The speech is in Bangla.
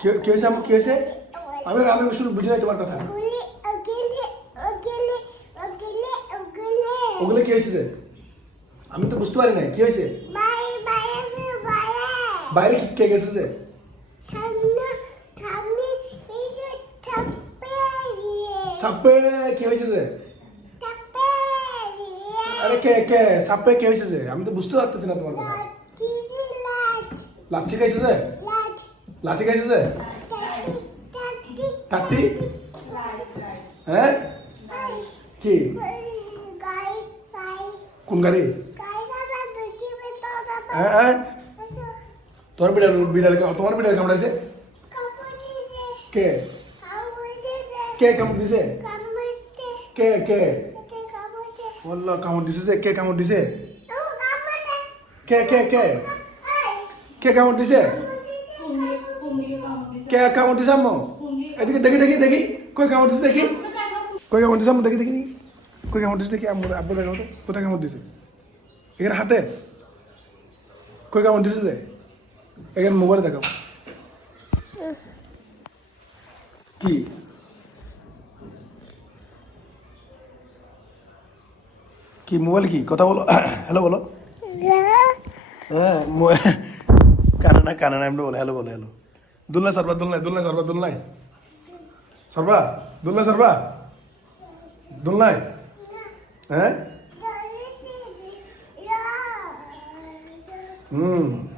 কি হয়েছে আমার কি হয়েছে? আমি আমি শুধু বুঝি নাই তোমার কথা। ওগুলো কি হয়েছে আমি তো বুঝতে পারি নাই। কি হয়েছে? বাইরে কে গেছে যে? সাপে কি হয়েছে যে? আরে কে কে? সাপে কি হয়েছে যে? আমি তো বুঝতে পারতেছি না তোমার কথা। লাচ্ছি খাইছে যে? লাঠি খাইছে টাট্টি হ্যাঁ? কি? কোন গাড়ি? হ্যাঁ হ্যাঁ। তোমার বিড়াল বিড়াল তোমার বিড়াল কামড়াইছে কে? কে কামড় দিছে? কে কে? বলল কামড় দিছে যে। কে কামড় দিছে? কে কে কে? কে কামড় দিছে? কে কামড় দিছে আম্মু? এদিকে দেখি দেখি দেখি। কই কামড় দিছে দেখি? কই কামড় দিছে আম্মু? দেখি দেখি কই কামড় দিছে দেখি? আম্মু আব্বু দেখাও তো কোথায় কামড় দিছে? এখানে হাতে? কই কামড় দিছে যে? এখানে মোবাইলে দেখাও। কি? কি মোবাইল কি? কথা বলো। হ্যালো বলো। হ্যাঁ কানে না কানে না এমনি বলে। হ্যালো বলে হ্যালো। दुलना सर्वा दुलना दुलना सर्वा दुलना सर्वा दुलना सर्वा दुलना हैं हम्म